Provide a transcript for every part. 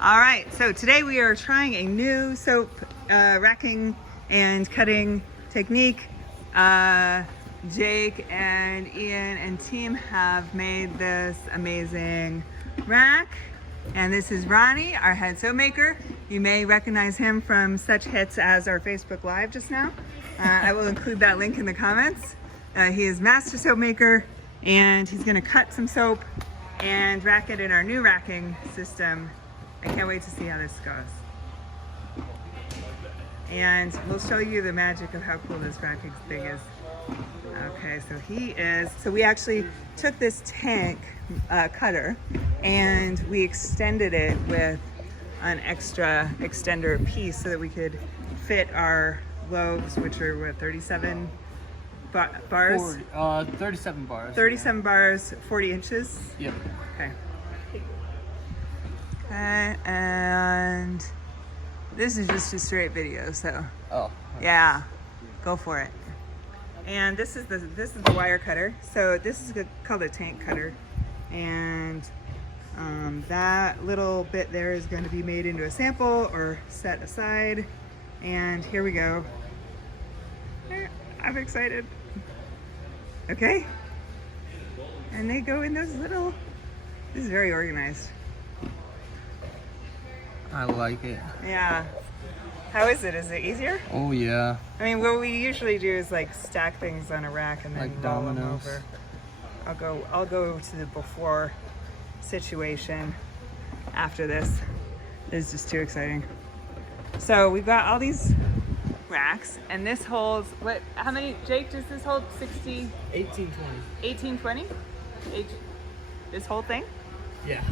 All right, so today we are trying a new soap racking and cutting technique. Jake and Ian and team have made this amazing rack. And this is Ronnie, our head soap maker. You may recognize him from such hits as our Facebook Live just now. I will include that link in the comments. He is master soap maker, and he's gonna cut some soap and rack it in our new racking system. I can't wait to see how this goes. And we'll show you the magic of how cool this racking thing is. Okay, so we actually took this tank cutter and we extended it with an extra extender piece so that we could fit our loaves, which are what, 37 bars? 37 bars. 37 bars, 40 inches? Yep. Okay. Okay, and this is just a straight video, so. Oh. Yeah, go for it. And this is the wire cutter. So this is called a tank cutter, and that little bit there is going to be made into a sample or set aside. And here we go. I'm excited. Okay. And they go in those little. This is very organized. I like it. Yeah. How is it? Is it easier? Oh yeah. I mean, what we usually do is like stack things on a rack and then Like roll them dominoes. over. I'll go to the before situation after this. This is just too exciting. So we've got all these racks, and this holds what? How many? Jake, does this hold 60? 1820. 1820? This whole thing? Yeah.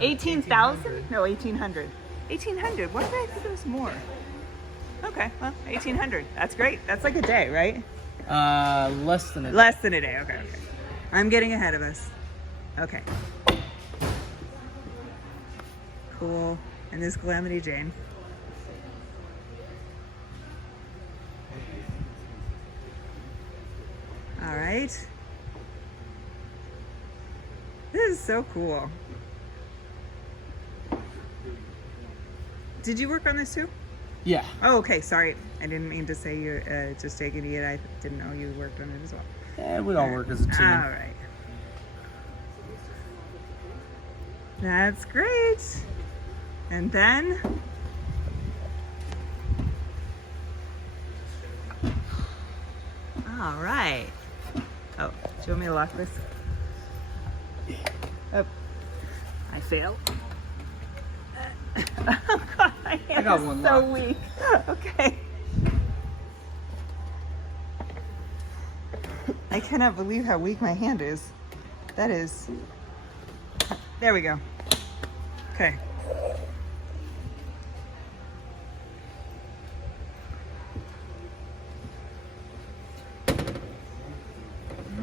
18,000? No, 1,800. 1,800. Why did I think it was more? Okay, well, 1,800. That's great. That's like a day, right? Less than a day. Less than a day. Okay, okay. I'm getting ahead of us. Okay. Cool. And this Calamity Jane. All right. This is so cool. Did you work on this too? Yeah. Oh, okay. Sorry. I didn't mean to say you just taking it. I didn't know you worked on it as well. Yeah, we all work as a team. All right. That's great. And then all right. Oh, do you want me to lock this? Oh, I failed. Oh God, my hand got is one so locked. weak. Okay. I cannot believe how weak my hand is. That is. There we go. Okay.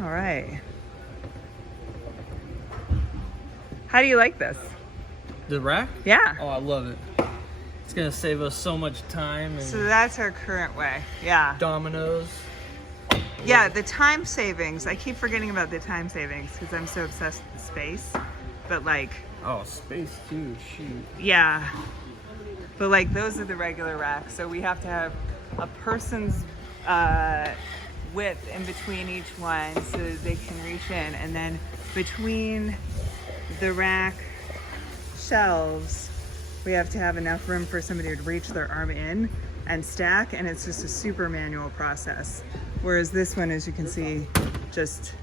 All right. How do you like this? The rack? Yeah. Oh, I love it. It's gonna save us so much time and So that's our current way. Yeah. dominoes. Yeah, the time savings. I keep forgetting about the time savings because I'm so obsessed with the space. But like, Oh, space too. Shoot. yeah. But like, those are the regular racks. So we have to have a person's width in between each one so that they can reach in. And then between the rack shelves, we have to have enough room for somebody to reach their arm in and stack, and it's just a super manual process. Whereas this one, as you can see, just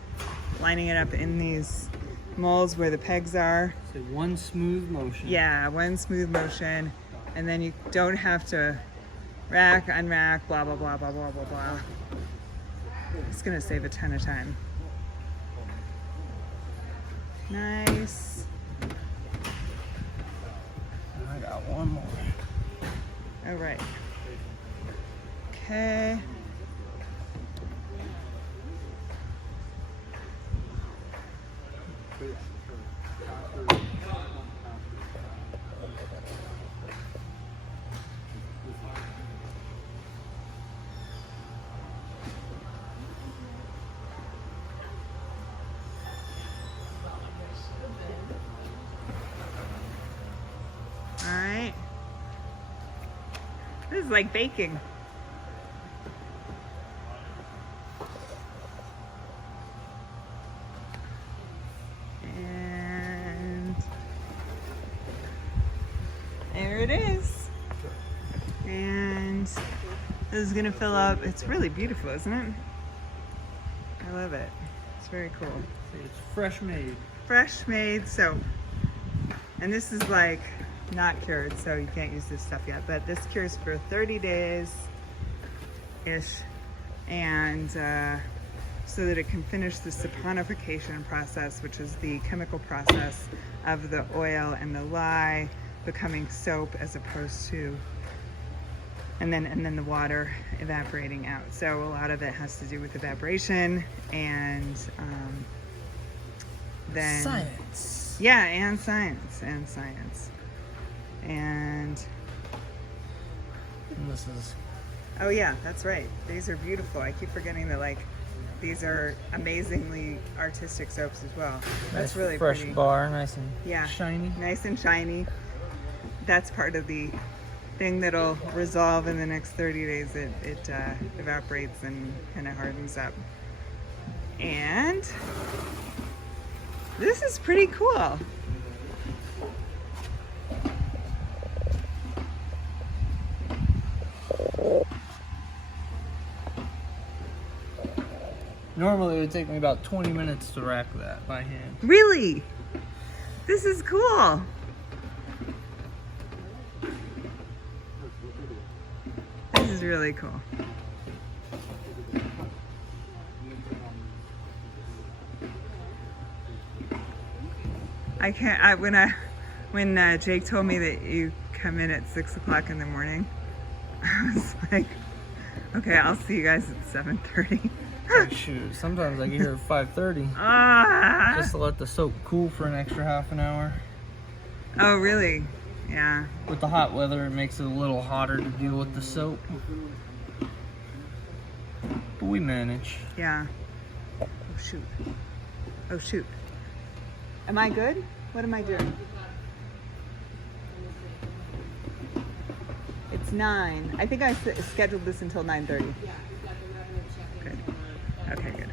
lining it up in these molds where the pegs are. So one smooth motion. Yeah, one smooth motion, and then you don't have to rack, unrack, blah, blah, blah, blah, blah, blah, blah. It's gonna save a ton of time. Nice. I got one more. All right. Okay. is like baking. And there it is. And this is gonna fill up. It's really beautiful, isn't it? I love it. It's very cool. It's fresh made. Fresh made soap. And this is like not cured, so you can't use this stuff yet, but this cures for 30 days ish, and so that it can finish the saponification process, which is the chemical process of the oil and the lye becoming soap, as opposed to and then the water evaporating out. So a lot of it has to do with evaporation and then Science. yeah, and science. And this is oh yeah, that's right. These are beautiful. I keep forgetting that like these are amazingly artistic soaps as well. That's nice really fresh pretty. bar, nice and Yeah, shiny. nice and shiny. That's part of the thing that'll resolve in the next 30 days. It evaporates and kind of hardens up. And this is pretty cool. Normally it would take me about 20 minutes to rack that by hand. Really? This is cool. This is really cool. I can't, when Jake told me that you come in at 6 o'clock in the morning, I was like, okay, I'll see you guys at 7:30. Oh, shoot, sometimes I get here at 5:30 Ah. just to let the soap cool for an extra half an hour. Oh, really? Yeah. With the hot weather, it makes it a little hotter to deal with the soap. But we manage. Yeah. Oh, shoot. Oh, shoot. Am I good? What am I doing? It's 9. I think I scheduled this until 9:30. Good. Okay, good.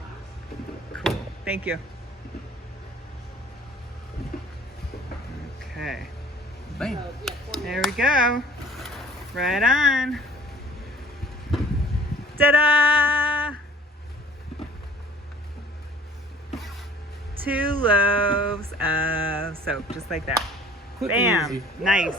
Cool. Thank you. Okay. Bam. There we go. Right on. Ta-da! 2 loaves of soap, just like that. Quick and Bam. easy. Nice.